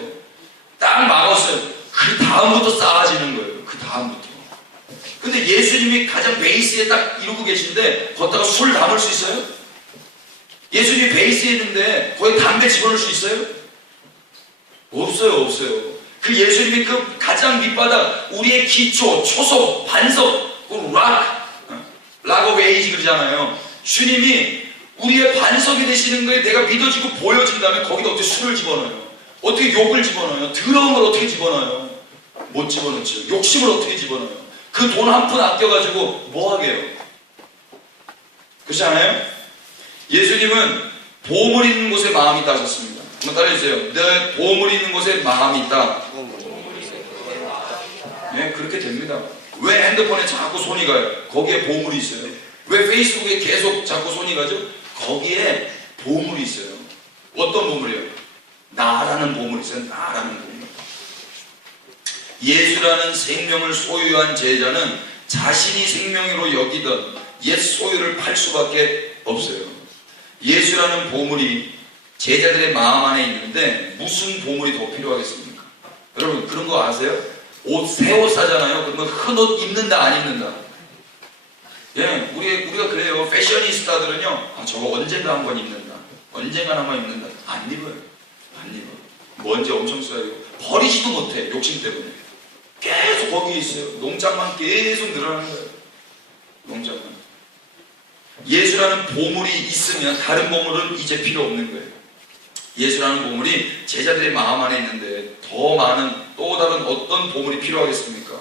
딱 막았어요. 그 다음부터 쌓아지는 거예요. 그 다음부터. 근데 예수님이 가장 베이스에 딱 이루고 계신데 거기다가 술 담을 수 있어요? 예수님이 베이스에 있는데 거기 담배 집어넣을 수 있어요? 없어요. 그 예수님이 그 가장 밑바닥 우리의 기초, 초석, 반석, 그 락 오브 에이지 그러잖아요. 주님이 우리의 반석이 되시는 거에 내가 믿어지고 보여진다면 거기다 어떻게 술을 집어넣어요? 어떻게 욕을 집어넣어요? 더러운 걸 어떻게 집어넣어요? 못 집어넣죠. 욕심을 어떻게 집어넣어요? 그 돈 한 푼 아껴가지고 뭐 하게요? 그렇지 않아요? 예수님은 보물 있는 곳에 마음이 있다 하셨습니다. 한번 따라해주세요. 내 보물 있는 곳에 마음이 있다. 네, 그렇게 됩니다. 왜 핸드폰에 자꾸 손이 가요? 거기에 보물이 있어요. 왜 페이스북에 계속 자꾸 손이 가죠? 거기에 보물이 있어요. 어떤 보물이에요? 나라는 보물이 있어요. 나라는 보물. 예수라는 생명을 소유한 제자는 자신이 생명으로 여기던 옛 소유를 팔 수밖에 없어요. 예수라는 보물이 제자들의 마음 안에 있는데 무슨 보물이 더 필요하겠습니까? 여러분 그런 거 아세요? 새 옷 사잖아요. 그러면 큰 옷 입는다 안 입는다? 예, 우리가 그래요. 패셔니스타들은요, 저거 언젠가 한번 입는다. 언젠가 한번 입는다. 안 입어요. 안 입어. 먼지 엄청 쌓이고 버리지도 못해. 욕심 때문에. 계속 거기에 있어요. 농장만 계속 늘어나는 거예요. 농장만. 예수라는 보물이 있으면 다른 보물은 이제 필요 없는 거예요. 예수라는 보물이 제자들의 마음 안에 있는데 더 많은 또 다른 어떤 보물이 필요하겠습니까?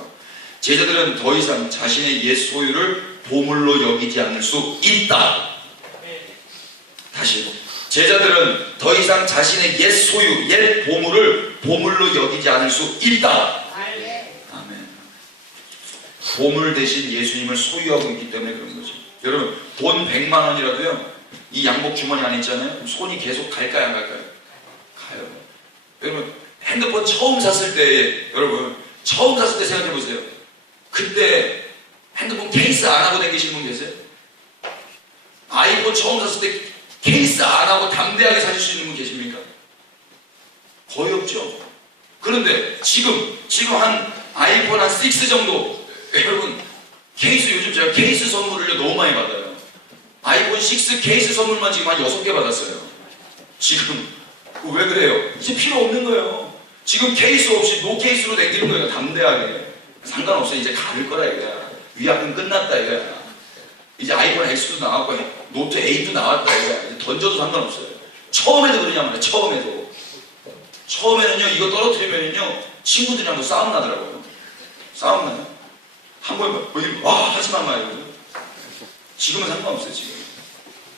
제자들은 더 이상 자신의 옛 소유를 보물로 여기지 않을 수 있다. 다시 제자들은 더 이상 자신의 옛 소유, 옛 보물을 보물로 여기지 않을 수 있다. 아멘. 보물 대신 예수님을 소유하고 있기 때문에 그런 거죠. 여러분 돈 100만 원이라도요 이 양복 주머니 안에 있잖아요. 손이 계속 갈까요 안 갈까요? 가요. 여러분 핸드폰 처음 샀을 때 여러분 처음 샀을 때 생각해 보세요. 그때 핸드폰 케이스 안 하고 다니시는 분 계세요? 아이폰 처음 샀을 때 케이스 안 하고 담대하게 사실 수 있는 분 계십니까? 거의 없죠. 그런데 지금 한 아이폰 한 6 정도 여러분 케이스 요즘 제가 케이스 선물을 너무 많이 받아요. 아이폰 6 케이스 선물만 지금 한 6개 받았어요. 지금 왜 그래요? 이제 필요 없는 거예요. 지금 케이스 없이 노 케이스로 당기는 거예요. 담대하게. 상관없어. 이제 가릴 거라 이거야. 위약금 끝났다 이거야. 이제 아이폰 X도 나왔고 노트 8도 나왔다 이거야. 이제 던져도 상관없어요. 처음에도 그러냐 말이야. 처음에는요 이거 떨어뜨리면요 친구들이랑 싸움 나더라고요. 싸움 나요. 한 번에 와 하지만 말이거든요. 지금은 상관없어요.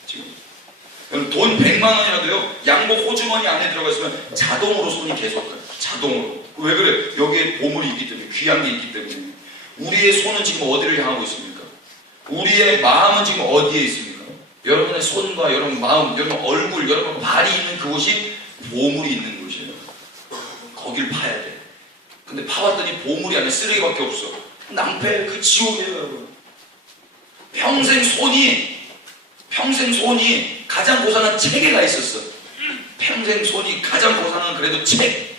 지금 돈 100만 원이라도요 양복 호주머니 안에 들어가 있으면 자동으로 손이 계속 가요. 자동으로. 왜 그래? 여기에 보물이 있기 때문에, 귀한 게 있기 때문에. 우리의 손은 지금 어디를 향하고 있습니까? 우리의 마음은 지금 어디에 있습니까? 여러분의 손과 여러분 마음, 여러분 얼굴, 여러분 발이 있는 그곳이 보물이 있는 곳이에요. 거길 파야 돼. 근데 파봤더니 보물이 아니라 쓰레기밖에 없어. 낭패, 그 지옥이에요, 여러분. 평생 손이 가장 고상한 책에가 있었어. 평생 손이 가장 고상한 그래도 책.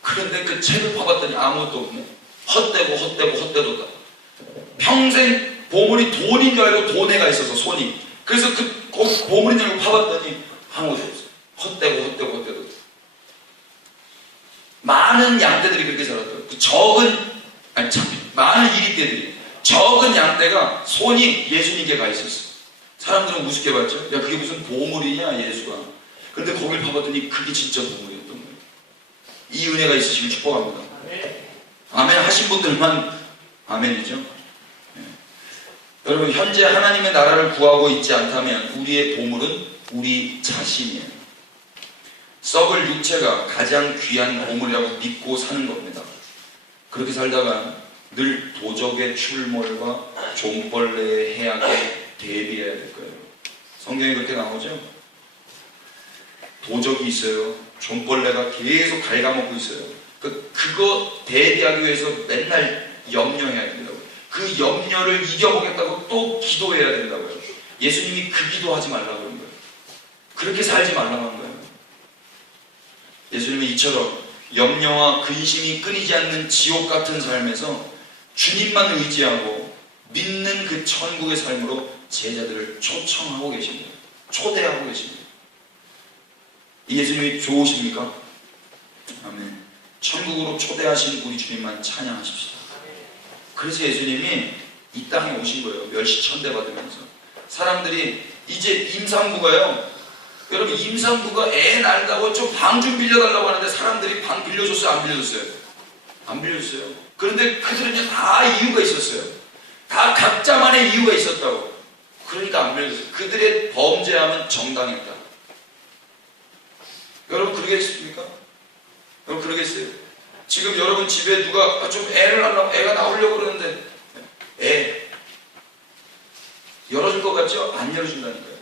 그런데 그 책을 파봤더니 아무것도 없네. 헛되고 평생 보물이 돈인 줄 알고 돈에가 있어서 손이. 그래서 거기 보물인 줄 알고 파봤더니 아무것도 없어. 헛되고. 많은 양떼들이 그렇게 자랐더라고요. 많은 이리떼들이. 적은 양떼가 손이 예수님께 가 있었어. 사람들은 우습게 봤죠? 야, 그게 무슨 보물이냐, 예수가. 근데 거길 파봤더니 그게 진짜 보물이었던 거예요. 이 은혜가 있으시길 축복합니다. 아멘 하신 분들만 아멘이죠. 네. 여러분, 현재 하나님의 나라를 구하고 있지 않다면 우리의 보물은 우리 자신이에요. 썩을 육체가 가장 귀한 보물이라고 믿고 사는 겁니다. 그렇게 살다가 늘 도적의 출몰과 좀벌레의 해악에 대비해야 될 거예요. 성경에 그렇게 나오죠? 도적이 있어요. 좀벌레가 계속 갉아먹고 있어요. 그거 대비하기 위해서 맨날 염려해야 된다고요. 그 염려를 이겨보겠다고 또 기도해야 된다고요. 예수님이 그 기도하지 말라고 그런 거예요. 그렇게 살지 말라고 한 거예요. 예수님은 이처럼 염려와 근심이 끊이지 않는 지옥 같은 삶에서 주님만 의지하고 믿는 그 천국의 삶으로 제자들을 초청하고 계십니다. 초대하고 계십니다. 이 예수님이 좋으십니까? 아멘. 천국으로 초대하신 우리 주님만 찬양하십시다. 그래서 예수님이 이 땅에 오신 거예요. 멸시천대 받으면서. 사람들이 이제 임산부가요. 여러분, 임산부가 애 낳는다고 좀 방 좀 빌려달라고 하는데 사람들이 방 빌려줬어요? 안 빌려줬어요? 안 빌려줬어요. 그런데 그들은 다 이유가 있었어요. 다 각자만의 이유가 있었다고. 그러니까 안 빌려줬어요. 그들의 범죄함은 정당했다. 여러분, 그러겠습니까? 여러분, 그러겠어요? 지금 여러분 집에 누가 좀 애를 낳으려고, 애가 나오려고 그러는데 애 열어줄 것 같죠? 안 열어준다니까요.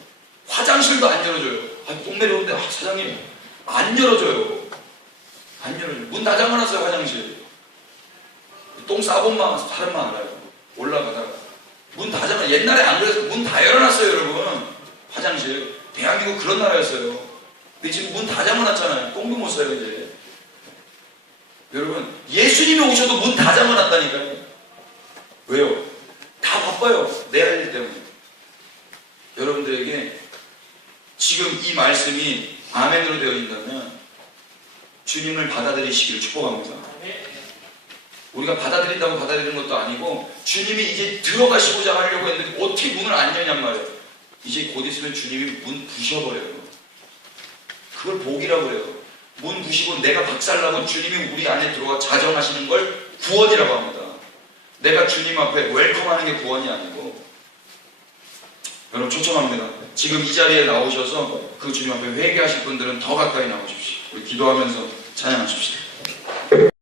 화장실도 안 열어줘요. 똥 내려오는데 사장님 안 열어줘요. 안 열어줘요. 문 다 잠궈놨어요. 화장실. 똥 싸본 사람만 알아요. 올라가다가 문 다 잠궈. 옛날에 안 그래서 문 다 열어놨어요, 여러분. 화장실. 대한민국 그런 나라였어요. 근데 지금 문 다 잠궈놨잖아요. 똥도 못 싸요 이제. 여러분, 예수님이 오셔도 문 다 잠궈놨다니까요. 왜요? 다 바빠요. 내 할 일 때문에. 여러분들에게 지금 이 말씀이 아멘으로 되어 있다면 주님을 받아들이시기를 축복합니다. 우리가 받아들인다고 받아들이는 것도 아니고 주님이 이제 들어가시고자 하려고 했는데 어떻게 문을 안 여냔 말이에요. 이제 곧 있으면 주님이 문 부셔버려요. 그걸 복이라고 해요. 문 부시고 내가 박살나고 주님이 우리 안에 들어와 자정하시는 걸 구원이라고 합니다. 내가 주님 앞에 웰컴하는 게 구원이 아니고. 여러분, 초청합니다. 지금 이 자리에 나오셔서 그 주님 앞에 회개하실 분들은 더 가까이 나오십시오. 우리 기도하면서 찬양하십시오.